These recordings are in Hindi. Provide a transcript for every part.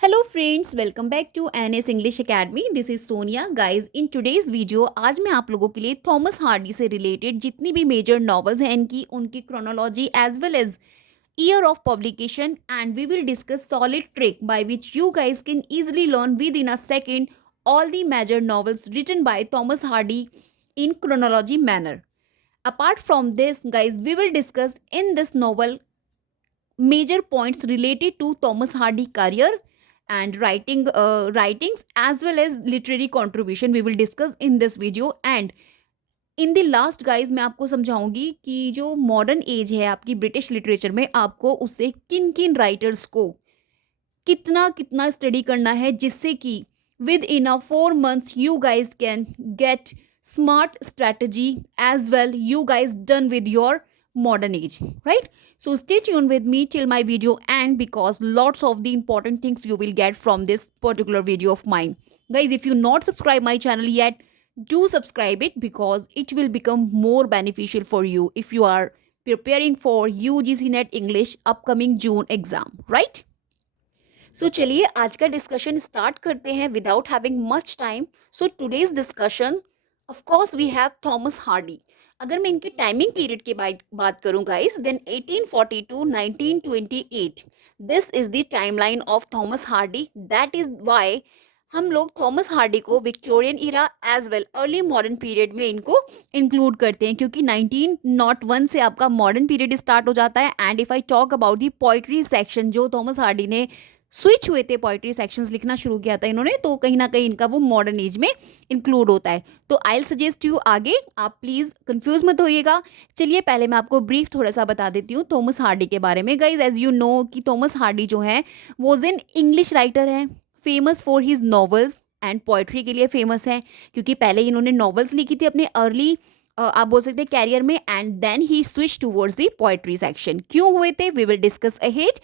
Hello friends, welcome back to NS English Academy. This is Sonia. Guys, in today's video आज मैं आप लोगों के लिए थॉमस हार्डी से रिलेटेड जितनी भी मेजर नॉवेल्स हैं इनकी उनकी chronology as well as year of publication, and we will discuss solid trick by which you guys can easily learn within a second all the major novels written by Thomas Hardy in chronology manner. Apart from this, guys, we will discuss in this novel major points related to Thomas Hardy career and writings as well as literary contribution we will discuss in this video. And in the last guys मैं आपको समझाऊंगी कि जो मॉडर्न एज है आपकी ब्रिटिश लिटरेचर में आपको उससे किन किन राइटर्स को कितना कितना स्टडी करना है जिससे कि with in a 4 months you guys can get smart strategy as well you guys done with your modern age, right? So stay tuned with me till my video end because lots of the important things you will get from this particular video of mine. Guys, if you not subscribe my channel yet, do subscribe it because it will become more beneficial for you if you are preparing for UGC NET English upcoming June exam, right? So चलिए आज का डिस्कशन स्टार्ट करते हैं without having much time. So today's discussion, of course we have Thomas Hardy. अगर मैं इनके टाइमिंग पीरियड की बात करूं guys, then 1842 1928 this is the timeline of Thomas Hardy. That is why हम लोग थॉमस हार्डी को Victorian era as well early modern period में इनको इंक्लूड करते हैं क्योंकि 1901 से आपका मॉडर्न पीरियड स्टार्ट हो जाता है. And if I talk about the poetry section, जो थॉमस हार्डी ने स्विच हुए थे, पोइट्री सेक्शंस लिखना शुरू किया था इन्होंने, तो कहीं ना कहीं इनका वो मॉडर्न एज में इंक्लूड होता है. तो आई सजेस्ट यू, आगे आप प्लीज कंफ्यूज मत होइएगा. चलिए पहले मैं आपको ब्रीफ थोड़ा सा बता देती हूँ थॉमस हार्डी के बारे में. गाइज, एज यू नो कि थॉमस हार्डी जो है वो एन इंग्लिश राइटर है, famous for his novels and poetry के लिए फेमस है क्योंकि पहले इन्होंने नॉवेल्स लिखी थी अपने अर्ली आप बोल सकते हैं कैरियर में, and then he switch towards the poetry section. क्यों हुए थे, we will discuss ahead.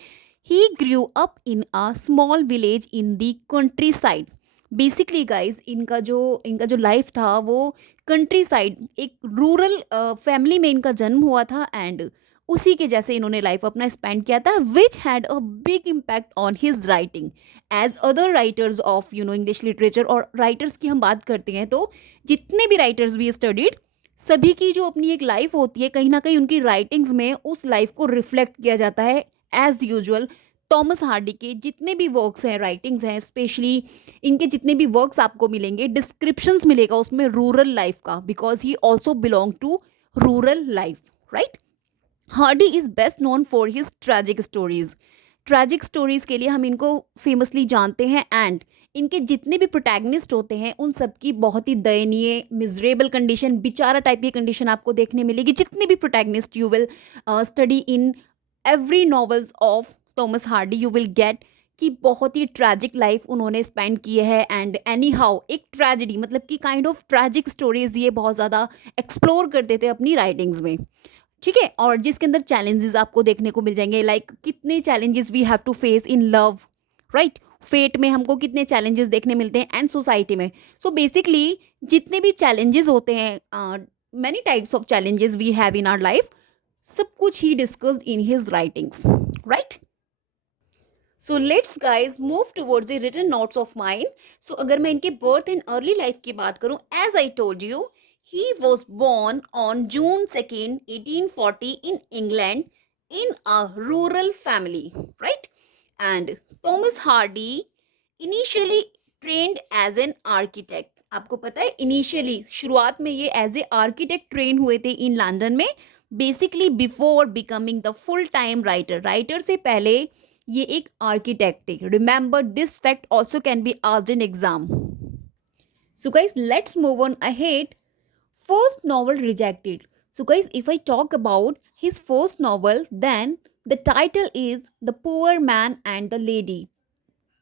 He grew up in a small village in the countryside. Basically guys इनका जो लाइफ था वो कंट्री साइड, एक रूरल फैमिली में इनका जन्म हुआ था एंड उसी के जैसे इन्होंने लाइफ अपना स्पेंड किया था, which had a big impact on his writing as other writers of English literature. और राइटर्स की हम बात करते हैं तो जितने भी राइटर्स भी स्टडीड, सभी की जो अपनी एक लाइफ होती है कहीं ना कहीं उनकी राइटिंग्स में उस लाइफ को रिफ्लेक्ट किया जाता है. एज यूजुअल थॉमस हार्डी के जितने भी वर्क्स हैं, राइटिंग्स हैं, स्पेशली इनके जितने भी वर्क्स आपको मिलेंगे, डिस्क्रिप्शंस मिलेगा उसमें रूरल लाइफ का, because he also belong to rural life, right? Hardy is best known for his tragic stories. Tragic stories के लिए हम इनको फेमसली जानते हैं एंड इनके जितने भी प्रोटैगनिस्ट होते हैं उन सबकी बहुत ही दयनीय, मिजरेबल कंडीशन, बेचारा टाइप की कंडीशन आपको देखने मिलेगी. जितने भी protagonist you will study in every novels of Thomas Hardy, you will gate कि बहुत ही ट्रैजिक लाइफ उन्होंने स्पेंड की है. एंड एनी हाउ एक ट्रेजिडी, मतलब कि काइंड ऑफ ट्रैजिक स्टोरीज ये बहुत ज़्यादा एक्सप्लोर करते थे अपनी राइटिंग्स में, ठीक है? और जिसके अंदर चैलेंजेस आपको देखने को मिल जाएंगे, लाइक कितने challenges we have to face in love, right? Fate में हमको कितने चैलेंजेस देखने मिलते हैं एंड सोसाइटी में. सो बेसिकली जितने भी चैलेंजेस होते हैं, many types of challenges we have in our life, सब कुछ ही discussed in his writings, right? So let's guys move towards the written notes of mine. So अगर मैं इनके बर्थ एंड अर्ली लाइफ की बात करूं, as I told you, he was born on June 2nd 1840 in England in a rural family, right? And Thomas Hardy initially trained as an architect. आपको पता है इनिशियली शुरुआत में ये एज ए आर्किटेक्ट ट्रेन हुए थे इन लंदन में, basically before becoming the full time writer. Writer से पहले ये एक आर्किटेक्ट थे. Remember this fact also can be asked in exam. So guys let's move on ahead. First novel rejected. So guys, if I talk about his first novel, then the title is The Poor Man and the Lady.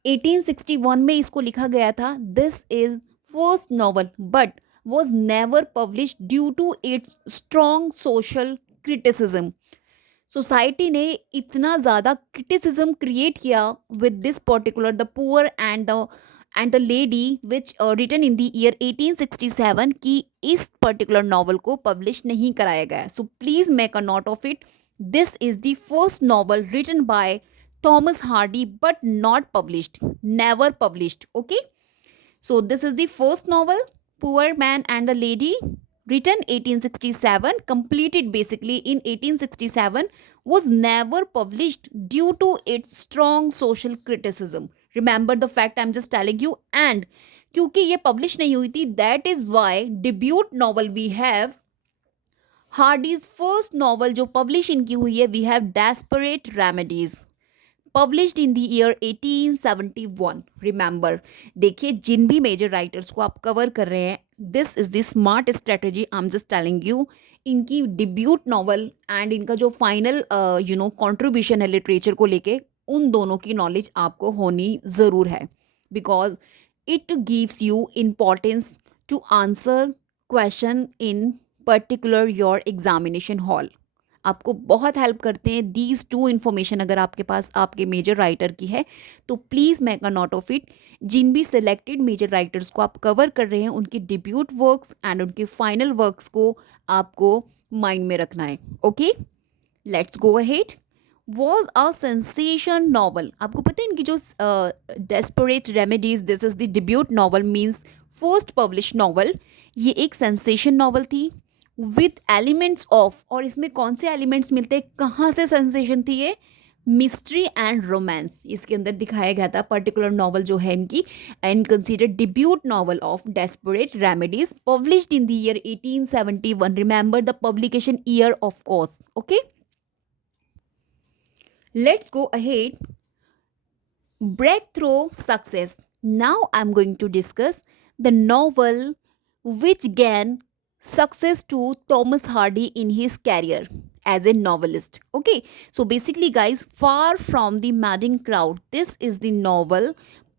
1861 में इसको लिखा गया था. This is first novel but was never published due to its strong social criticism. Society ने इतना ज़्यादा क्रिटिसिज्म क्रिएट किया with this particular the poor and the lady which written in the year 1867 कि इस पर्टिकुलर नॉवल को पब्लिश नहीं कराया गया. So please make a note of it. This is the first novel written by Thomas Hardy but not published, never published. Okay, so this is the first novel, Poor Man and the Lady, written 1867, completed basically in 1867, was never published due to its strong social criticism. Remember the fact I'm just telling you. And क्योंकि ये publish नहीं हुई थी, that is why debut novel we have Hardy's first novel जो पब्लिश इनकी हुई है, we have Desperate Remedies, published in the year 1871. Remember, देखिए जिन भी मेजर राइटर्स को आप कवर कर रहे हैं, this is the smart strategy I am just telling you. इनकी डिब्यूट नॉवल एंड इनका जो फाइनल कॉन्ट्रीब्यूशन है लिटरेचर को लेके, उन दोनों की नॉलेज आपको होनी ज़रूर है, because it gives you importance to answer question in particular your examination hall. आपको बहुत हेल्प करते हैं दीज टू इन्फॉर्मेशन. अगर आपके पास आपके मेजर राइटर की है तो please make a note of it. जिन भी सिलेक्टेड मेजर राइटर्स को आप कवर कर रहे हैं, उनकी डिब्यूट वर्क्स एंड उनके फाइनल वर्क्स को आपको माइंड में रखना है. Okay, let's go ahead. Was a sensation novel. आपको पता है इनकी जो desperate remedies, this is the debut novel, means first publish novel. ये एक सेंसेशन नॉवल थी विथ एलिमेंट्स ऑफ, और इसमें कौन से एलिमेंट्स मिलते हैं, कहाँ से सेंसेशन थी ये, मिस्ट्री एंड रोमांस इसके अंदर दिखाया गया था. पर्टिकुलर नॉवल जो है इनकी, and considered debut novel of desperate Remedies, published in the year 1871. Remember the publication year of course. Okay, let's go ahead. Breakthrough success. Now I'm going to discuss the novel which gained success to Thomas Hardy in his career as a novelist. Okay, so basically guys, Far from the Madding Crowd, this is the novel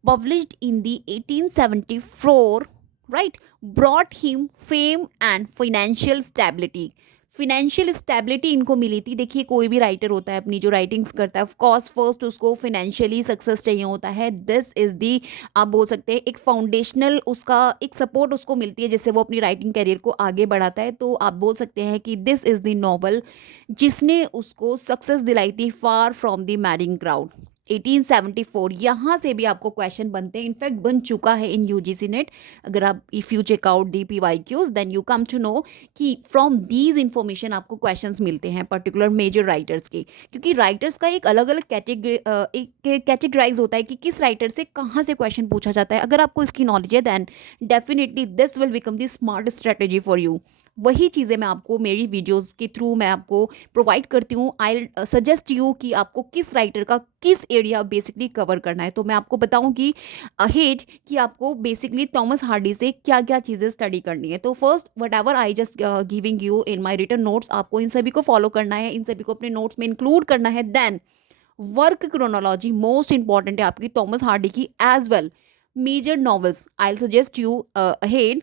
published in the 1874, right, brought him fame and financial stability. Financial stability इनको मिली थी. देखिए कोई भी राइटर होता है अपनी जो राइटिंग्स करता है, ऑफ कोर्स फर्स्ट उसको फिनेंशियली सक्सेस चाहिए होता है. दिस इज़ दी, आप बोल सकते हैं एक फाउंडेशनल उसका एक सपोर्ट उसको मिलती है जिससे वो अपनी राइटिंग करियर को आगे बढ़ाता है. तो आप बोल सकते हैं कि दिस इज़ द नॉवल जिसने उसको सक्सेस दिलाई थी, फार फ्रॉम द मैडिंग क्राउड, 1874. यहाँ से भी आपको क्वेश्चन बनते हैं, इनफैक्ट बन चुका है इन यूजीसी नेट. अगर आप if you check out the PYQs then you come to know कि फ्रॉम दीज इन्फॉर्मेशन आपको क्वेश्चंस मिलते हैं पर्टिकुलर मेजर राइटर्स के, क्योंकि राइटर्स का एक अलग अलग कैटेगराइज होता है कि किस राइटर से कहाँ से क्वेश्चन पूछा जाता है. अगर आपको इसकी नॉलेज है then definitely this will become the smart strategy for you. वही चीज़ें मैं आपको मेरी वीडियोस के थ्रू मैं आपको प्रोवाइड करती हूँ. आई सजेस्ट यू कि आपको किस राइटर का किस एरिया बेसिकली कवर करना है. तो मैं आपको बताऊँ कि अहेड कि आपको बेसिकली थॉमस हार्डी से क्या क्या चीज़ें स्टडी करनी है. तो first whatever I just giving you in my written notes, आपको इन सभी को फॉलो करना है, इन सभी को अपने नोट्स में इंक्लूड करना है. Then work chronology most important है आपकी थॉमस हार्डी की, as well major novels. I suggest you ahead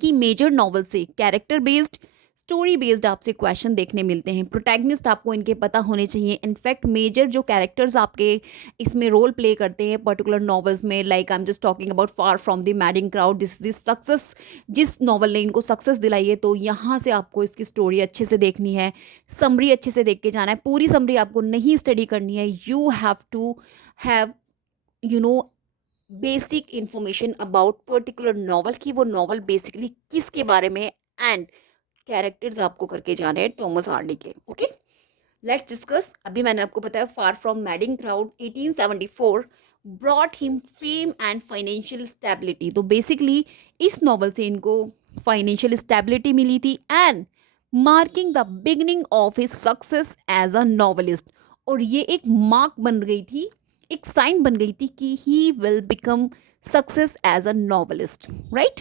कि मेजर नॉवल से कैरेक्टर बेस्ड, स्टोरी बेस्ड आपसे क्वेश्चन देखने मिलते हैं. प्रोटैगनिस्ट आपको इनके पता होने चाहिए. इनफैक्ट मेजर जो कैरेक्टर्स आपके इसमें रोल प्ले करते हैं पर्टिकुलर नॉवेल्स में, like I am just talking about far from the madding crowd, this success, जिस नॉवल ने इनको सक्सेस दिलाई है, तो यहाँ से आपको इसकी स्टोरी अच्छे से देखनी है, समरी अच्छे से देख के जाना है. पूरी समरी आपको नहीं स्टडी करनी है. You have to have basic information about particular novel की वो नॉवल बेसिकली किसके बारे में, एंड कैरेक्टर्स आपको करके जाने हैं थॉमस हार्डी के. Okay, let's discuss. अभी मैंने आपको बताया far from madding crowd 1874 brought him fame and financial stability. तो बेसिकली इस नॉवल से इनको फाइनेंशियल स्टेबिलिटी मिली थी and marking the beginning of his success as a novelist. और ये एक मार्क बन गई थी, एक साइन बन गई थी कि he will become success as a novelist, right.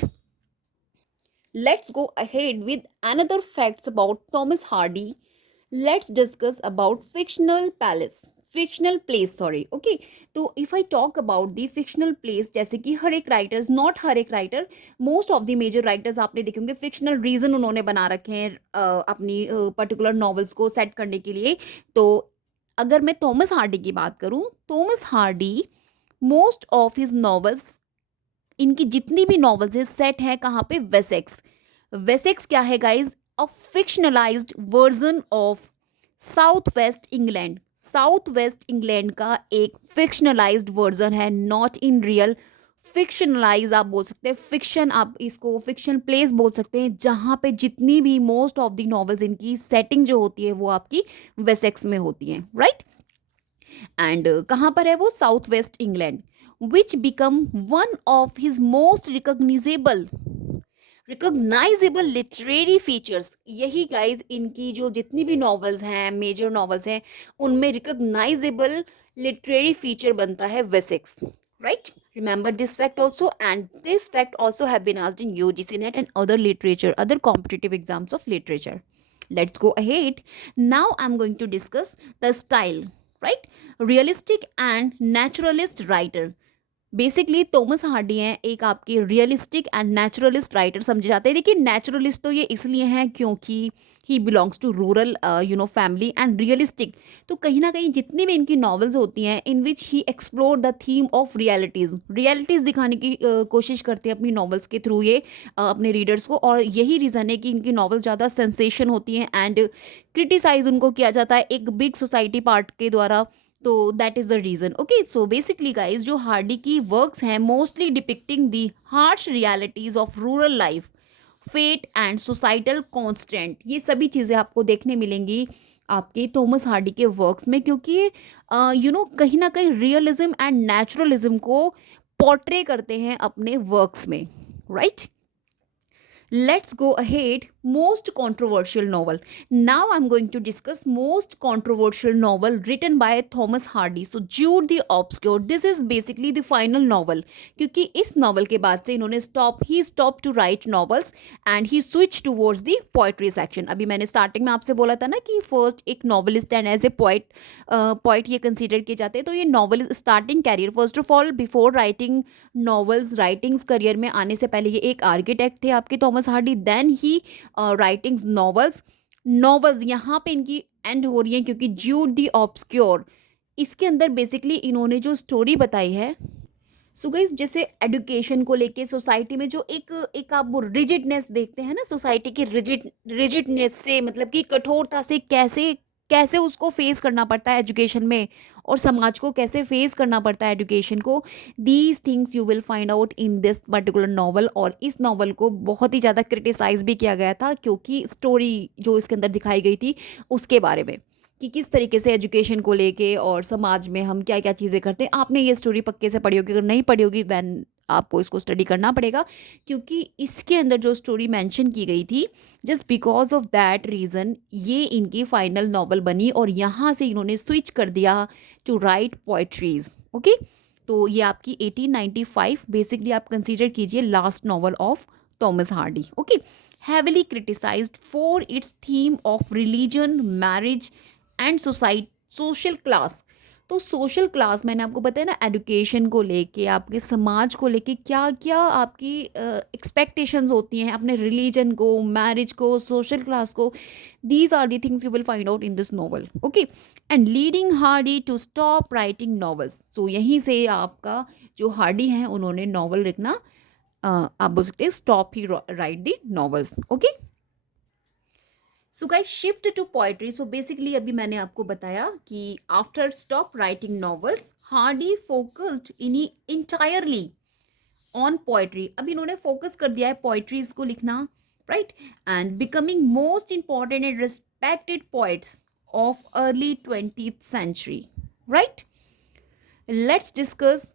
Let's go ahead with another facts about Thomas Hardy. Let's discuss about fictional place. Okay, तो if I talk about the fictional place, जैसे कि हर एक राइटर्स, नॉट हर एक writer, most of the major writers आपने देखे होंगे फिक्शनल रीजन उन्होंने बना रखे हैं अपनी पर्टिकुलर नॉवेल्स को सेट करने के लिए. तो अगर मैं थॉमस हार्डी की बात करूं, Thomas Hardy most of his novels, इनकी जितनी भी नॉवेल्स है सेट है कहाँ पे, वेसेक्स. वेसेक्स क्या है guys, a fictionalized version of south west England. South west England का एक फिक्शनलाइज्ड वर्जन है, नॉट इन रियल। फिक्शनलाइज आप बोल सकते हैं, फिक्शन, आप इसको फिक्शन प्लेस बोल सकते हैं, जहाँ पे जितनी भी मोस्ट ऑफ द नॉवेल्स इनकी सेटिंग जो होती है वो आपकी वेसेक्स में होती है, राइट। एंड कहाँ पर है वो, south west England, which become one of his most recognisable literary features. यही गाइज इनकी जो जितनी भी नॉवेल्स हैं, मेजर नॉवेल्स हैं, उनमें रिकॉग्नाइजेबल लिटरेरी फीचर बनता है Wessex, right. Remember this fact also, and this fact also have been asked in UGC NET and other literature, other competitive exams of literature. Let's go ahead. Now I'm going to discuss the style, right? Realistic and naturalist writer. Basically Thomas Hardy हैं एक आपके रियलिस्टिक एंड नेचुरलिस्ट राइटर समझे जाते हैं। देखिए नेचुरलिस्ट तो ये इसलिए हैं क्योंकि he belongs to rural family, and realistic तो कहीं ना कहीं जितनी भी इनकी नॉवेल्स होती हैं in which he explore the theme of realities दिखाने की कोशिश करते हैं अपनी नॉवेल्स के थ्रू ये अपने रीडर्स को। और यही रीज़न है कि इनकी नॉवेल ज़्यादा सेंसेशन होती हैं एंड क्रिटिसाइज उनको किया जाता है एक बिग सोसाइटी पार्ट के द्वारा। तो that is the reason. Okay, so basically guys जो हार्डी की वर्क्स हैं mostly depicting the harsh realities of rural life, fate and societal constant, ये सभी चीज़ें आपको देखने मिलेंगी आपके थॉमस हार्डी के वर्क्स में, क्योंकि कहीं ना कहीं रियलिज्म एंड नेचुरलिज्म को पोर्ट्रे करते हैं अपने वर्क्स में, right. Let's go ahead. Most controversial novel. Now I'm going to discuss most controversial novel written by Thomas Hardy. So Jude the Obscure. This is basically the final novel. क्योंकि इस novel के बाद से इन्होंने he stopped to write novels and he switched towards the poetry section. अभी मैंने starting में आपसे बोला था ना कि first एक novelist and as a poet ये consider किए जाते हैं। तो ये novelist starting career, first of all before writing novels, writings career में आने से पहले ये एक architect थे आपके Thomas Hardy. Then he writing novels यहाँ पे इनकी एंड हो रही है क्योंकि ज्यूड द ऑब्सक्योर, इसके अंदर बेसिकली इन्होंने जो स्टोरी बताई है। सो गाइस जैसे एजुकेशन को लेके सोसाइटी में जो एक आप वो रिजिडनेस देखते हैं ना, सोसाइटी की रिजिडनेस से मतलब कि कठोरता से कैसे कैसे उसको फेस करना पड़ता है एजुकेशन में, और समाज को कैसे फेस करना पड़ता है एजुकेशन को, these things you will find out in this particular novel. और इस नॉवल को बहुत ही ज़्यादा क्रिटिसाइज भी किया गया था क्योंकि स्टोरी जो इसके अंदर दिखाई गई थी उसके बारे में कि किस तरीके से एजुकेशन को लेके और समाज में हम क्या क्या चीज़ें करते हैं। आपने ये स्टोरी पक्के से पढ़ी होगी, अगर नहीं पढ़ी होगी वैन आपको इसको स्टडी करना पड़ेगा क्योंकि इसके अंदर जो स्टोरी मेंशन की गई थी just because of that reason ये इनकी फाइनल नॉवल बनी और यहाँ से इन्होंने स्विच कर दिया टू राइट पोएट्रीज। ओके, तो ये आपकी 1895 बेसिकली आप कंसीडर कीजिए last novel of Thomas Hardy. Okay, heavily criticised for its theme of religion, marriage and social class. तो सोशल क्लास मैंने आपको बताया ना, एजुकेशन को लेके आपके समाज को लेके क्या क्या आपकी एक्सपेक्टेशंस होती हैं अपने रिलीजन को, मैरिज को, सोशल क्लास को, these are the things you will find out in this novel. Okay, and leading Hardy to stop writing novels. So यहीं से आपका जो हार्डी हैं उन्होंने नॉवल लिखना आप बोल सकते हैं stop he write the novels. Okay, so guys shift to poetry. So basically अभी मैंने आपको बताया कि after stop writing novels Hardy focused in entirely on poetry. अब इन्होंने फोकस कर दिया है पोइट्रीज को लिखना, right, and becoming most important and respected poets of early 20th century, right. Let's discuss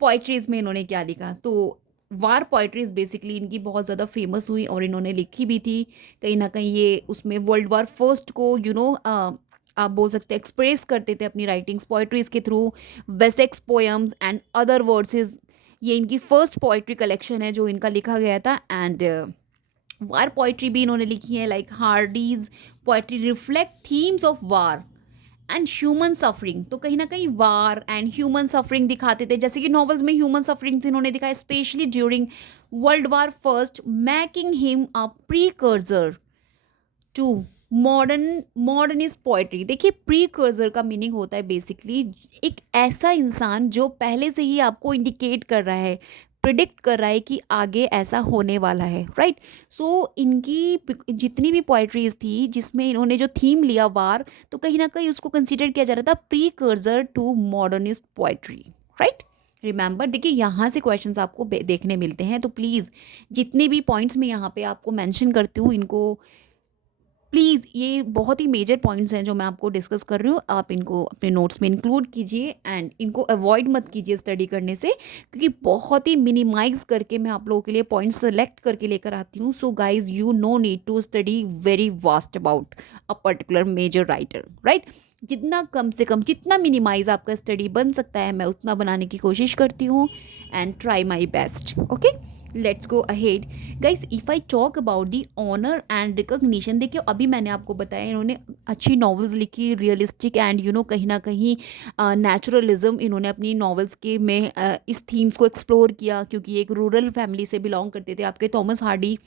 poetries में इन्होंने क्या लिखा। तो वार पोइट्रीज बेसिकली इनकी बहुत ज़्यादा फेमस हुई और इन्होंने लिखी भी थी। कहीं ना कहीं ये उसमें वर्ल्ड वार फर्स्ट को आप बोल सकते हैं एक्सप्रेस करते थे अपनी राइटिंग्स पोइट्रीज के through. Wessex poems and other versus, ये इनकी फर्स्ट पोइट्री कलेक्शन है जो इनका लिखा गया था। एंड वार पोइट्री भी इन्होंने लिखी है, like Hardy's poetry reflect themes of war and human suffering. तो कहीं ना कहीं वार एंड ह्यूमन सफरिंग दिखाते थे, जैसे कि नॉवेल्स में ह्यूमन सफरिंग्स इन्होंने दिखाया specially during world war first, making him a precursor to modernist poetry. देखिए प्रीकर्सर का मीनिंग होता है बेसिकली एक ऐसा इंसान जो पहले से ही आपको इंडिकेट कर रहा है, प्रिडिक्ट कर रहा है कि आगे ऐसा होने वाला है, राइट। सो इनकी जितनी भी पोइट्रीज थी जिसमें इन्होंने जो थीम लिया वार, तो कहीं ना कहीं उसको कंसिडर किया जा रहा था precursor to modernist poetry, right. Remember, देखिए यहाँ से क्वेश्चंस आपको देखने मिलते हैं, तो प्लीज़ जितने भी पॉइंट्स मैं यहाँ पे आपको मेंशन करती हूँ, इनको प्लीज़, ये बहुत ही मेजर पॉइंट्स हैं जो मैं आपको डिस्कस कर रही हूँ, आप इनको अपने नोट्स में इंक्लूड कीजिए एंड इनको अवॉइड मत कीजिए स्टडी करने से, क्योंकि बहुत ही मिनिमाइज करके मैं आप लोगों के लिए पॉइंट्स सेलेक्ट करके लेकर आती हूँ। So guys, you know need to study very vast about a particular major writer, right. जितना कम से कम, जितना मिनिमाइज आपका स्टडी बन सकता है, मैं उतना बनाने की कोशिश करती हूँ and try my best. Okay, let's go ahead guys. If I talk about the honour and recognition, देखिए अभी मैंने आपको बताया इन्होंने अच्छी नॉवेल्स लिखी, रियलिस्टिक एंड कहीं ना कहीं नेचुरलिज्म इन्होंने अपनी नॉवेल्स के में इस थीम्स को एक्सप्लोर किया, क्योंकि एक रूरल फैमिली से बिलोंग करते थे आपके थॉमस हार्डी।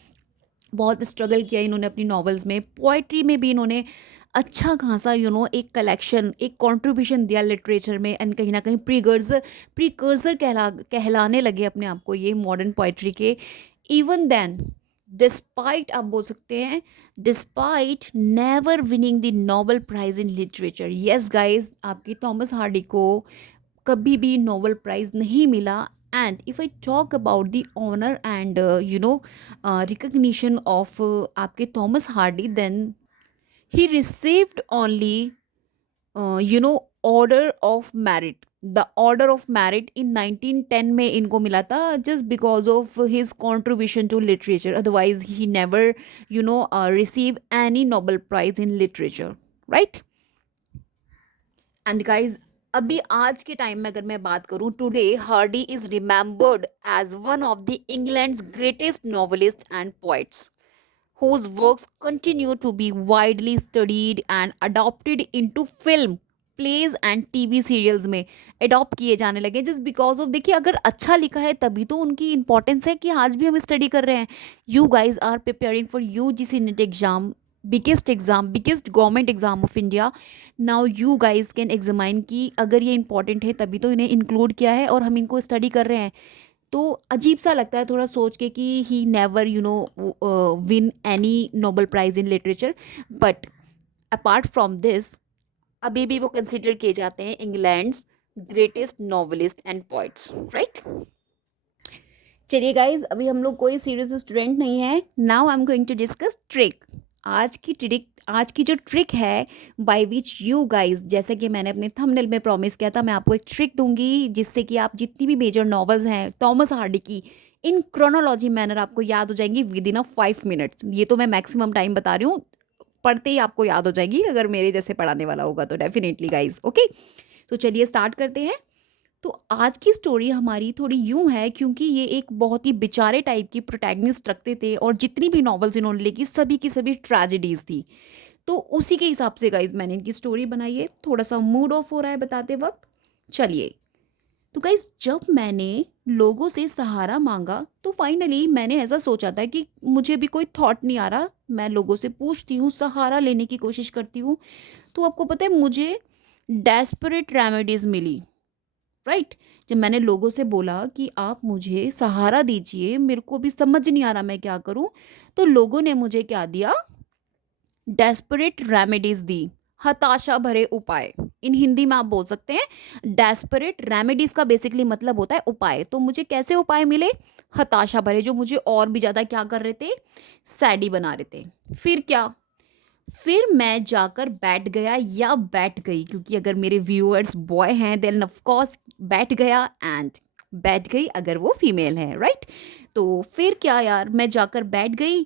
बहुत स्ट्रगल किया इन्होंने अपनी नॉवेल्स में, पोइट्री में भी इन्होंने अच्छा खासा एक कलेक्शन, एक कंट्रीब्यूशन दिया लिटरेचर में, एंड कहीं ना कहीं प्रीकर्सर कहलाने लगे अपने आप को ये मॉडर्न पोइट्री के। इवन देन, डिस्पाइट, आप बोल सकते हैं, despite never winning the Nobel prize in literature, yes guys, आपकी थॉमस हार्डी को कभी भी नोबेल प्राइज़ नहीं मिला। And if I talk about the honour and recognition of आपके Thomas Hardy, then he received only order of merit, the order of merit in 1910 में इनको मिला था, just because of his contribution to literature, otherwise he never receive any Nobel Prize in literature, right। and guys, अभी आज के टाइम में अगर मैं बात करूं, today Hardy is remembered as one of the England's greatest novelist and poets whose works continue to be widely studied and adopted into film, plays and TV serials में अडॉप्ट किए जाने लगे, जस्ट बिकॉज ऑफ, देखिए अगर अच्छा लिखा है तभी तो उनकी इंपॉर्टेंस है कि आज भी हम स्टडी कर रहे हैं। You guys are preparing for UGC NET exam, exam, biggest government exam of India. Now you guys can examine कि अगर ये इंपॉर्टेंट है तभी तो इन्हें इंक्लूड किया है और हम इनको स्टडी कर रहे हैं। तो अजीब सा लगता है थोड़ा सोच के कि he never win any Nobel prize in literature, but apart from this अभी भी वो कंसिडर किए जाते हैं England's greatest novelist and poets, right. चलिए गाइज, अभी हम लोग कोई सीरियस स्टूडेंट नहीं है। Now I am going to discuss trick. आज की जो ट्रिक है बाय विच यू गाइज, जैसे कि मैंने अपने थंबनेल में प्रॉमिस किया था, मैं आपको एक ट्रिक दूंगी जिससे कि आप जितनी भी मेजर नॉवेल्स हैं थॉमस हार्डी की, इन क्रोनोलॉजी मैनर आपको याद हो जाएंगी विद इन 5 मिनट्स। ये तो मैं मैक्सिमम टाइम बता रही हूँ, पढ़ते ही आपको याद हो जाएगी, अगर मेरे जैसे पढ़ाने वाला होगा तो डेफिनेटली गाइज। ओके, तो चलिए स्टार्ट करते हैं। तो आज की स्टोरी हमारी थोड़ी यूं है, क्योंकि ये एक बहुत ही बेचारे टाइप की प्रोटैगनिस्ट रखते थे और जितनी भी नॉवेल्स इन्होंने लिखी सभी की सभी ट्रेजेडीज थी। तो उसी के हिसाब से गाइज मैंने इनकी स्टोरी बनाई है। थोड़ा सा मूड ऑफ हो रहा है बताते वक्त, चलिए। तो गाइज, जब मैंने लोगों से सहारा मांगा तो फाइनली मैंने ऐसा सोचा था कि मुझे भी कोई थॉट नहीं आ रहा, मैं लोगों से पूछती हूँ, सहारा लेने की कोशिश करती हूँ। तो आपको पता है मुझे डेस्परेट रेमेडीज मिली, राइट। जब मैंने लोगों से बोला कि आप मुझे सहारा दीजिए, मेरे को भी समझ नहीं आ रहा मैं क्या करूं, तो लोगों ने मुझे क्या दिया, डेस्परेट रेमेडीज दी, हताशा भरे उपाय। इन हिंदी में आप बोल सकते हैं डेस्परेट रेमेडीज का बेसिकली मतलब होता है उपाय। तो मुझे कैसे उपाय मिले, हताशा भरे, जो मुझे और भी ज़्यादा क्या कर रहे थे, सैडी बना रहे थे। फिर क्या, फिर मैं जाकर बैठ गया या बैठ गई, क्योंकि अगर मेरे व्यूअर्स बॉय हैं देन ऑफ कोर्स बैठ गया एंड बैठ गई अगर वो फीमेल है, राइट। तो फिर क्या यार, मैं जाकर बैठ गई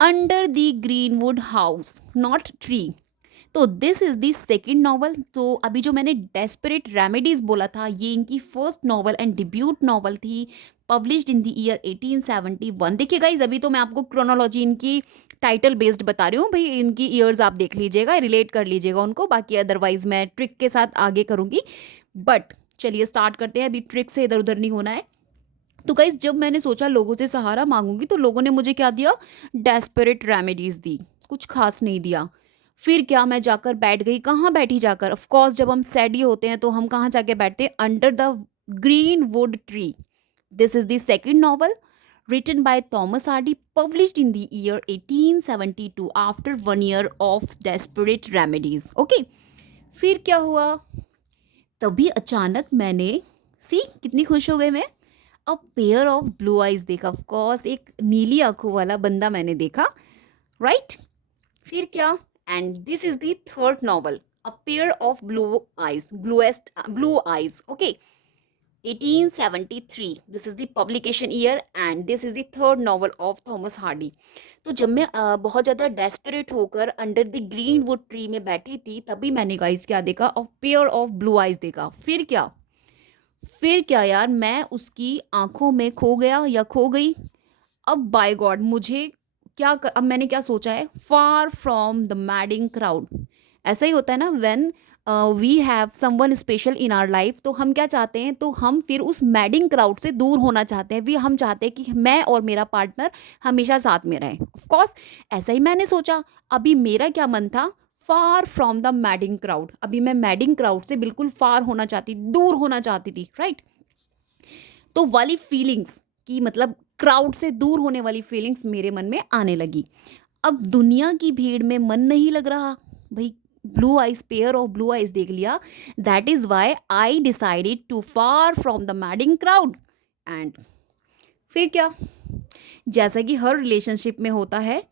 under the greenwood house, not tree. तो this is the second novel. तो अभी जो मैंने डेस्परेट रेमेडीज बोला था, ये इनकी first novel and debut novel थी, पब्लिश्ड इन द ईयर 1871। देखिए गाइज, अभी तो मैं आपको क्रोनोलॉजी इनकी टाइटल बेस्ड बता रही हूँ भाई, इनकी ईयर्स आप देख लीजिएगा, रिलेट कर लीजिएगा उनको, बाकी अदरवाइज मैं ट्रिक के साथ आगे करूँगी। बट चलिए स्टार्ट करते हैं, अभी ट्रिक से इधर उधर नहीं होना है। तो गाइज, जब मैंने सोचा लोगों से सहारा मांगूंगी तो लोगों ने मुझे क्या दिया, डेस्परेट रेमेडीज दी, कुछ खास नहीं दिया। फिर क्या, मैं जाकर बैठ गई, कहाँ बैठी जाकर, ऑफ कोर्स जब हम सैडी होते हैं तो हम कहाँ जाके बैठते हैं, under the green wood tree, this is the second novel written by Thomas Hardy, published in the year 1872 after 1 year of desperate remedies. Okay, फिर क्या हुआ? तभी अचानक मैंने सी कितनी खुश हो गई मैं, a pair of blue eyes देखा. ऑफ कोर्स एक नीली आंखों वाला बंदा मैंने देखा, राइट? फिर क्या? And this is the third novel, a pair of blue eyes, blue eyes. Okay, 1873 this is the publication year and this is the third novel of Thomas Hardy. तो जब मैं बहुत ज़्यादा डेस्परेट होकर under the green wood tree में बैठी थी, तभी मैंने गाइस क्या देखा? Of pair of blue eyes देखा. फिर क्या? फिर क्या यार, मैं उसकी आंखों में खो गया या खो गई. अब बाय गॉड मुझे अब मैंने क्या सोचा है? Far from the madding crowd. ऐसा ही होता है ना, when we have someone special in our life, तो हम क्या चाहते हैं? तो हम फिर उस मैडिंग क्राउड से दूर होना चाहते हैं. हम चाहते हैं कि मैं और मेरा पार्टनर हमेशा साथ में रहें. ऑफ कोर्स ऐसा ही मैंने सोचा. अभी मेरा क्या मन था? फार फ्रॉम द मैडिंग क्राउड. अभी मैं मैडिंग क्राउड से बिल्कुल फार होना चाहती, दूर होना चाहती थी, राइट? तो वाली फीलिंग्स की मतलब क्राउड से दूर होने वाली फीलिंग्स मेरे मन में आने लगी. अब दुनिया की भीड़ में मन नहीं लग रहा भाई. Blue eyes, pair of blue eyes देख लिया. That is why I decided to far from the madding crowd. And फिर क्या? जैसा कि हर रिलेशनशिप में होता है,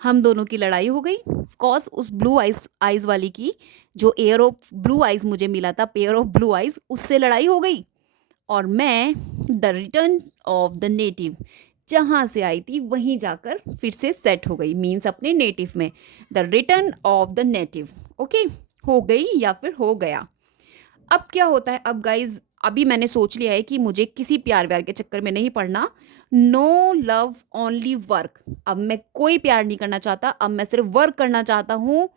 हम दोनों की लड़ाई हो गई. ऑफकोर्स उस ब्लू आइज वाली की, जो एयर ऑफ ब्लू आइज मुझे मिला था, पेयर ऑफ ब्लू आइज, उससे लड़ाई हो गई. और मैं the return of the native, जहाँ से आई थी वहीं जाकर फिर से सेट हो गई. मीन्स अपने नेटिव में. The return of the native. Okay, हो गई या फिर हो गया. अब क्या होता है? अब गाइज अभी मैंने सोच लिया है कि मुझे किसी प्यार व्यार के चक्कर में नहीं पड़ना. No love, only work. अब मैं कोई प्यार नहीं करना चाहता, अब मैं सिर्फ वर्क करना चाहता हूँ.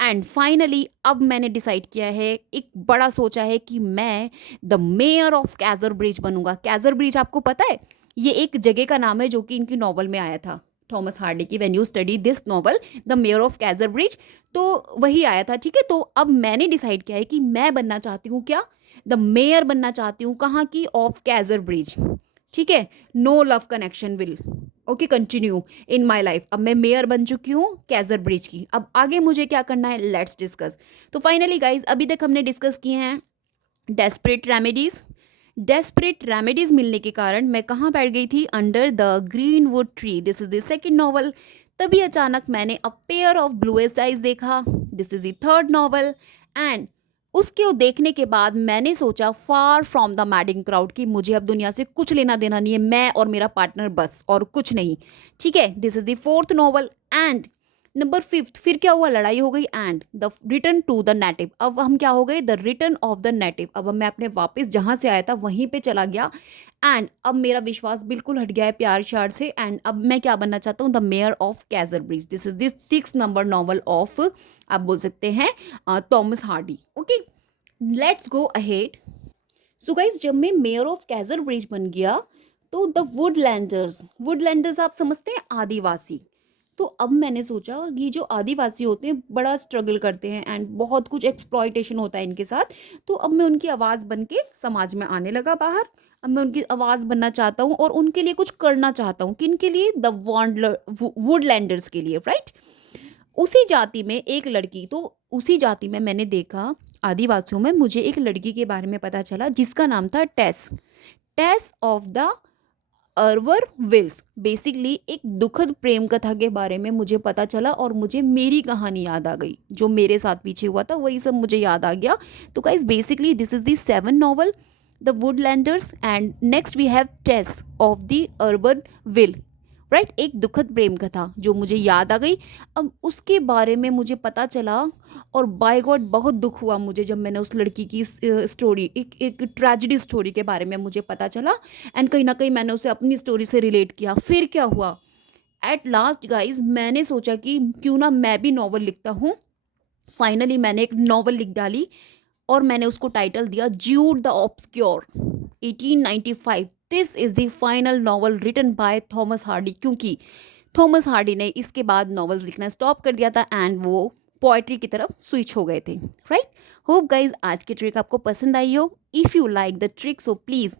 एंड फाइनली अब मैंने डिसाइड किया है, एक बड़ा सोचा है कि मैं the mayor of Kaiser bridge बनूंगा. कैजर ब्रिज आपको पता है? ये एक जगह का नाम है जो कि इनकी नॉवल में आया था, थॉमस हार्डी की. When you study this novel the mayor of Kaiser bridge, तो वही आया था. ठीक है, तो अब मैंने डिसाइड किया है कि मैं बनना चाहती हूँ क्या? द मेयर बनना चाहती हूँ. कहाँ की? Of Casterbridge. ठीक है, no love connection will okay continue in my life. अब मैं मेयर बन चुकी हूँ कैजर ब्रिज की. अब आगे मुझे क्या करना है? Let's discuss. तो फाइनली गाइज अभी तक हमने डिस्कस किए हैं डेस्परेट रेमेडीज. डेस्परेट रेमेडीज मिलने के कारण मैं कहाँ बैठ गई थी? Under the green wood tree. This is the second novel. तभी अचानक मैंने a pair of bluest eyes देखा. This is the third novel. And उसके देखने के बाद मैंने सोचा फार फ्रॉम द मैडिंग क्राउड कि मुझे अब दुनिया से कुछ लेना देना नहीं है, मैं और मेरा पार्टनर बस, और कुछ नहीं. ठीक है, this is the fourth novel. And number fifth, फिर क्या हुआ? लड़ाई हो गई. And the return to the native. अब हम क्या हो गए? The return of the native. अब मैं अपने वापस जहाँ से आया था वहीं पे चला गया. एंड अब मेरा विश्वास बिल्कुल हट गया है प्यार श्यार से. एंड अब मैं क्या बनना चाहता हूँ? The mayor of Kaiser bridge. This is this 6 number novel of, आप बोल सकते हैं, Thomas Hardy. Okay, let's go ahead. So guys जब मैं मेयर ऑफ कैजर ब्रिज बन गया, तो द वुडलैंडर्स आप समझते हैं, आदिवासी. तो अब मैंने सोचा ये जो आदिवासी होते हैं बड़ा स्ट्रगल करते हैं एंड बहुत कुछ एक्सप्लॉयटेशन होता है इनके साथ. तो अब मैं उनकी आवाज़ बन के समाज में आने लगा बाहर. अब मैं उनकी आवाज़ बनना चाहता हूँ और उनके लिए कुछ करना चाहता हूँ. किनके लिए? द वुडलैंडर्स के लिए, राइट? उसी जाति में एक लड़की, तो उसी जाति में मैंने देखा, आदिवासियों में मुझे एक लड़की के बारे में पता चला जिसका नाम था टेस. टेस ऑफ द अर्वर विल्स. बेसिकली एक दुखद प्रेम कथा के बारे में मुझे पता चला और मुझे मेरी कहानी याद आ गई. जो मेरे साथ पीछे हुआ था वही सब मुझे याद आ गया. तो guys basically this is the 7 novel, the Woodlanders. And next we have Tess of the अर्बन विल, राइट? एक दुखद प्रेम कथा जो मुझे याद आ गई. अब उसके बारे में मुझे पता चला और बाय गॉड बहुत दुख हुआ मुझे जब मैंने उस लड़की की स्टोरी, एक ट्रेजेडी स्टोरी के बारे में मुझे पता चला. एंड कहीं ना कहीं मैंने उसे अपनी स्टोरी से रिलेट किया. फिर क्या हुआ? एट लास्ट गाइज मैंने सोचा कि क्यों ना मैं भी नॉवल लिखता हूँ. फाइनली मैंने एक नॉवल लिख डाली और मैंने उसको टाइटल दिया Jude the obscure 1895. This is the final novel written by Thomas Hardy. क्योंकि थॉमस हार्डी ने इसके बाद नॉवेल्स लिखना स्टॉप कर दिया था एंड वो पोएट्री की तरफ स्विच हो गए थे, राइट? होप गाइज आज की ट्रिक आपको पसंद आई हो. If you like the trick so please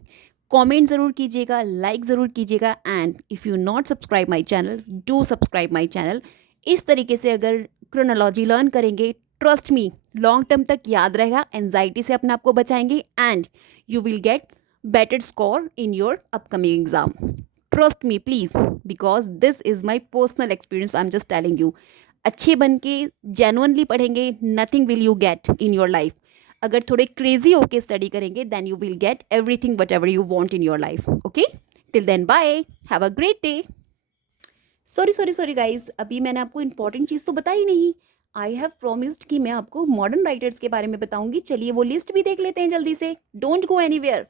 comment ज़रूर कीजिएगा, लाइक ज़रूर कीजिएगा and if you not subscribe my channel, do subscribe my channel. इस तरीके से अगर क्रोनोलॉजी लर्न करेंगे, ट्रस्ट मी, लॉन्ग टर्म तक याद रहेगा, एंजाइटी से अपने आप को बचाएंगे and you will get better score in your upcoming exam. Trust me please, because this is my personal experience, I am just telling you. अच्छे बन के जेन्युइनली पढ़ेंगे, nothing will you get in your life. अगर थोड़े क्रेजी होके स्टडी करेंगे then you will get everything whatever you want in your life. Okay, till then bye, have a great day. Sorry guys, अभी मैंने आपको इंपॉर्टेंट चीज़ तो बताई नहीं। आई हैव प्रोमिस्ड कि मैं आपको मॉडर्न राइटर्स के बारे में बताऊंगी। चलिए वो लिस्ट भी देख लेते हैं जल्दी से, don't go anywhere.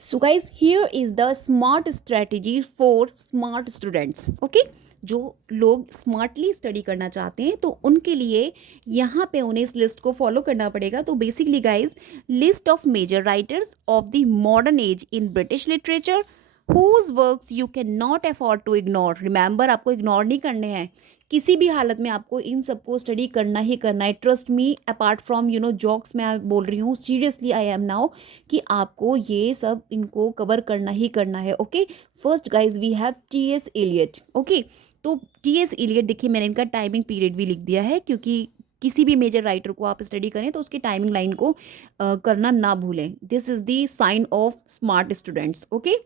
So guys, here is the smart strategy for smart students. Okay, जो लोग स्मार्टली स्टडी करना चाहते हैं तो उनके लिए यहाँ पे उन्हें इस लिस्ट को फॉलो करना पड़ेगा। तो basically guys, list of major writers of the modern age in British literature whose works you cannot afford to ignore। Remember, आपको इग्नोर नहीं करने हैं किसी भी हालत में, आपको इन सबको स्टडी करना ही करना है। Trust me, apart from jokes मैं बोल रही हूँ, सीरियसली आई एम नाउ कि आपको ये सब इनको कवर करना ही करना है। Okay, first guys we have T S. Eliot. Okay, तो टी.एस. एलियट देखिए, मैंने इनका टाइमिंग पीरियड भी लिख दिया है, क्योंकि किसी भी मेजर राइटर को आप स्टडी करें तो उसकी टाइमिंग लाइन को करना ना भूलें। This is the sign of smart students. Okay,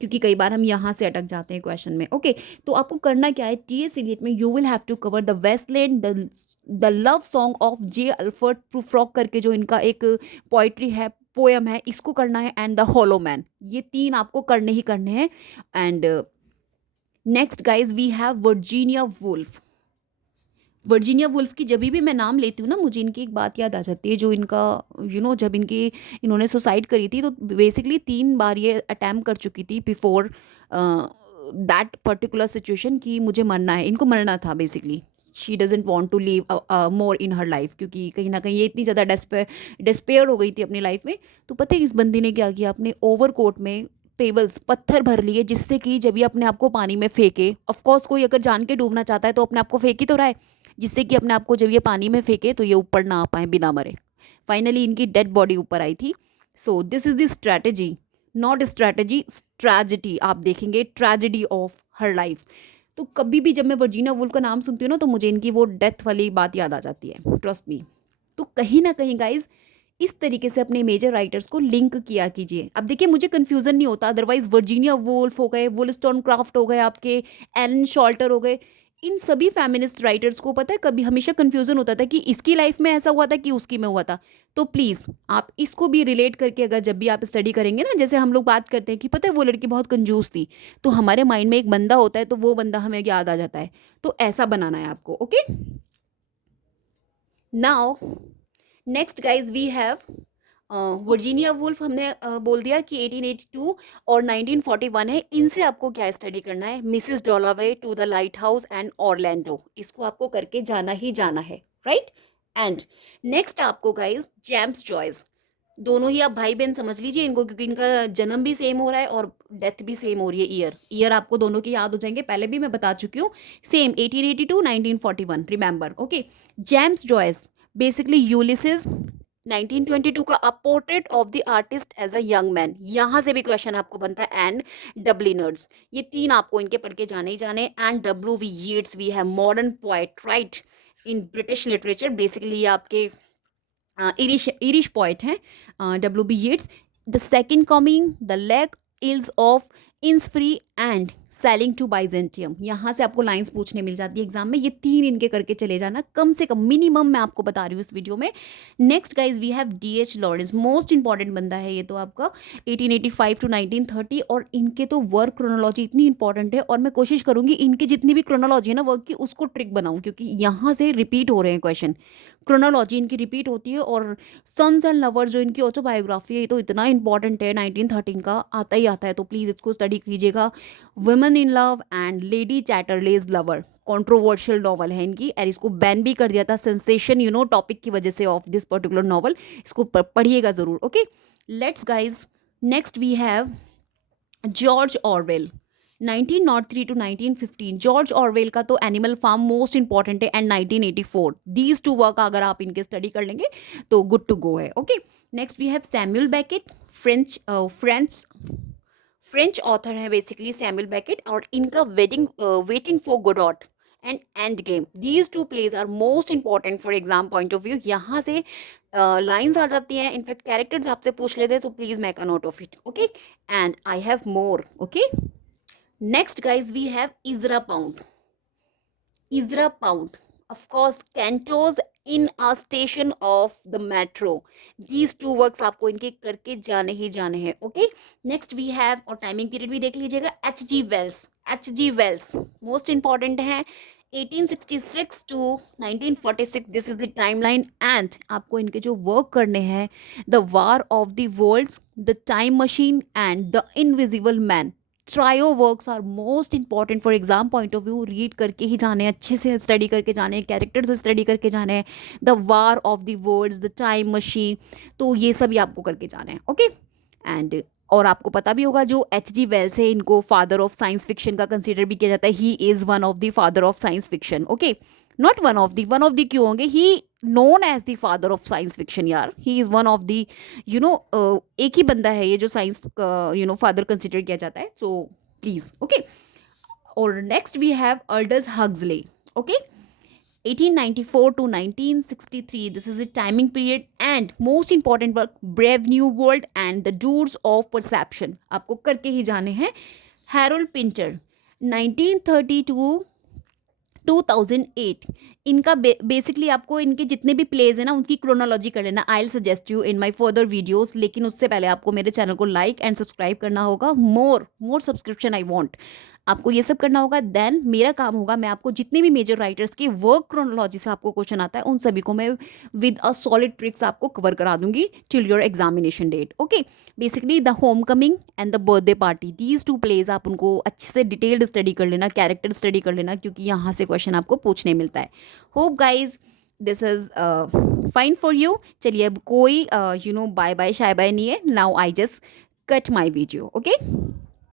क्योंकि कई बार हम यहाँ से अटक जाते हैं क्वेश्चन में। ओके, तो आपको करना क्या है, टी.एस. एलियट में you will have to cover the waste land, the love song of J. Alfred Prufrock करके जो इनका एक पोइट्री है, पोएम है, इसको करना है, एंड द हॉलो मैन। ये तीन आपको करने ही करने हैं। And next guys we have Virginia Woolf. Virginia Woolf की जब भी मैं नाम लेती हूँ ना, मुझे इनकी एक बात याद आ जाती है, जो इनका जब इन्होंने सुसाइड करी थी तो बेसिकली 3 बार ये अटैम्प्ट कर चुकी थी बिफोर दैट पर्टिकुलर सिचुएशन कि मुझे मरना है, इनको मरना था basically. She doesn't want to live more in her life, क्योंकि कहीं ना कहीं ये इतनी ज़्यादा डिस्पेयर हो गई थी अपनी लाइफ में। तो पता है इस बंदी ने क्या किया, अपने ओवरकोट में पेबल्स, पत्थर भर लिए, जिससे कि जब ये अपने आप को पानी में फेंके, ऑफकोर्स कोई अगर जान के डूबना चाहता है तो अपने आप को फेंक ही तो रहा है, जिससे कि अपने आप को जब ये पानी में फेंके तो ये ऊपर ना आ पाए बिना मरे। फाइनली इनकी डेड बॉडी ऊपर आई थी। So this is the strategy, not strategy, tragedy. आप देखेंगे ट्रेजेडी ऑफ हर लाइफ। तो कभी भी जब मैं वर्जीनिया वुल्फ का नाम सुनती हूँ ना, तो मुझे इनकी वो डेथ वाली बात याद आ जाती है, ट्रस्ट मी। तो कहीं ना कहीं गाइज, इस तरीके से अपने मेजर राइटर्स को लिंक किया कीजिए। अब देखिए मुझे कन्फ्यूज़न नहीं होता, अदरवाइज वर्जीनिया वुल्फ हो गए, वुलस्टोनक्राफ्ट हो गए, आपके एलन शॉल्टर हो गए, इन सभी फेमिनिस्ट राइटर्स को पता है कभी हमेशा कन्फ्यूज़न होता था कि इसकी लाइफ में ऐसा हुआ था कि उसकी में हुआ था। तो प्लीज़ आप इसको भी रिलेट करके अगर जब भी आप स्टडी करेंगे ना, जैसे हम लोग बात करते हैं कि पता है वो लड़की बहुत कंजूस थी, तो हमारे माइंड में एक बंदा होता है तो वो बंदा हमें याद आ जाता है। तो ऐसा बनाना है आपको। Okay, now next guys we have Virginia Woolf. हमने बोल दिया कि 1882 और 1941 है। इनसे आपको क्या स्टडी करना है, Mrs Dalloway, to the lighthouse and Orlando, इसको आपको करके जाना ही जाना है, राइट। एंड नेक्स्ट आपको गाइज जेम्स जॉयस, दोनों ही आप भाई बहन समझ लीजिए इनको, क्योंकि इनका जन्म भी सेम हो रहा है और डेथ भी सेम हो रही है। ईयर आपको दोनों की याद हो जाएंगे, पहले भी मैं बता चुकी हूँ, same 1882 1941, remember. Okay, James Joyce basically Ulysses 1922 का a portrait of the artist as a young man, यहाँ से भी क्वेश्चन आपको बनता है। एंड डब्लिनर्स, ये तीन आपको इनके पढ़ के जाने ही जाने। And W.V. येट्स वी है modern poet, right, in British literature. Basically आपके इरिश पोइट हैं W.B. Yeats. The second coming, the lake इल्स of Innisfree and sailing to Byzantium, यहाँ से आपको लाइंस पूछने मिल जाती है एग्जाम में। ये तीन इनके करके चले जाना कम से कम, मिनिमम मैं आपको बता रही हूँ इस वीडियो में। Next guys we have D.H. Lawrence, most important बंदा है ये तो आपका, 1885 टू 1930। और इनके तो वर्क क्रोनोलॉजी इतनी इंपॉर्टेंट है, और मैं कोशिश करूंगी इनकी जितनी भी क्रोनोलॉजी है ना वर्क की, उसको ट्रिक बनाऊं, क्योंकि यहाँ से रिपीट हो रहे हैं क्वेश्चन, क्रोनोलॉजी इनकी रिपीट होती है। और सन्स एंड लवर्स जो इनकी ऑटोबायोग्राफी है, ये तो इतना इंपॉर्टेंट है, 1913 का आता ही आता है, तो प्लीज़ इसको स्टडी कीजिएगा। Women in love and lady Chatterley's lover, controversial novel है इनकी, और इसको बैन भी कर दिया था सेंसेशन टॉपिक की वजह से ऑफ दिस पर्टिकुलर नॉवल। इसको पढ़िएगा ज़रूर। Okay, let's guys, next we have George Orwell. 1903 to 1915 George Orwell का तो एनिमल फार्म मोस्ट इंपॉर्टेंट है, एंड 1984 दीज टू वर्क अगर आप इनके स्टडी कर लेंगे तो गुड टू गो है। Okay, next we have Samuel Beckett, French author है बेसिकली सैमुअल बेकेट, और इनका waiting for Godot and end game, these two plays are most important for exam point of view. यहाँ से लाइंस आ जाती हैं, इनफैक्ट कैरेक्टर्स आपसे पूछ लेते हैं, तो please make a note of it. Okay, and I have more. Okay, next guys we have Ezra Pound. Ezra Pound, of course, Cantos in a station of the metro. These two works आपको इनके करके जाने ही जाने हैं। ओके, नेक्स्ट वी हैव, और टाइमिंग पीरियड भी देख लीजिएगा, H.G. Wells. H.G. Wells most important है, 1866 to 1946 this is the timeline, and आपको इनके जो वर्क करने हैं, the war of the worlds, the time machine and the invisible man, trio works are most important for exam point of view. Read करके ही जाने, अच्छे से स्टडी करके जाने, कैरेक्टर्स स्टडी करके जाने, the war of the worlds, the time machine, तो ये सभी आपको करके जाने हैं। ओके, एंड और आपको पता भी होगा जो H.G. वेल्स है, इनको फादर ऑफ साइंस फिक्शन का कंसीडर भी किया जाता है। He is one of the father of science fiction. Okay, not one of the क्यों होंगे, he known as the father of science fiction यार, he is one of the एक ही बंदा है ये जो साइंस का फादर कंसिडर किया जाता है, सो प्लीज। ओके, और next we have Aldous Huxley. Okay, 1894 to 1963 this is the timing period, and most important work, brave new world and the doors of perception, आपको करके ही जाने हैं। हैरोल्ड पिंटर, 1932 2008, इनका बेसिकली आपको इनके जितने भी प्लेज है ना उनकी क्रोनोलॉजी कर लेना। I will suggest you in my further videos, लेकिन उससे पहले आपको मेरे चैनल को लाइक एंड सब्सक्राइब करना होगा। मोर सब्सक्रिप्शन आई वांट, आपको ये सब करना होगा। देन मेरा काम होगा, मैं आपको जितने भी मेजर राइटर्स की वर्क क्रोनोलॉजी से आपको क्वेश्चन आता है उन सभी को मैं विद अ सॉलिड ट्रिक्स आपको कवर करा दूंगी till your examination date. Okay, basically the homecoming and the birthday party, these two plays आप उनको अच्छे से डिटेल्ड स्टडी कर लेना, कैरेक्टर स्टडी कर लेना, क्योंकि यहाँ से क्वेश्चन आपको पूछने मिलता है। Hope guys this is fine for you. चलिए अब कोई बाय बाय शाय बाय नहीं है, now I just cut my video. Okay.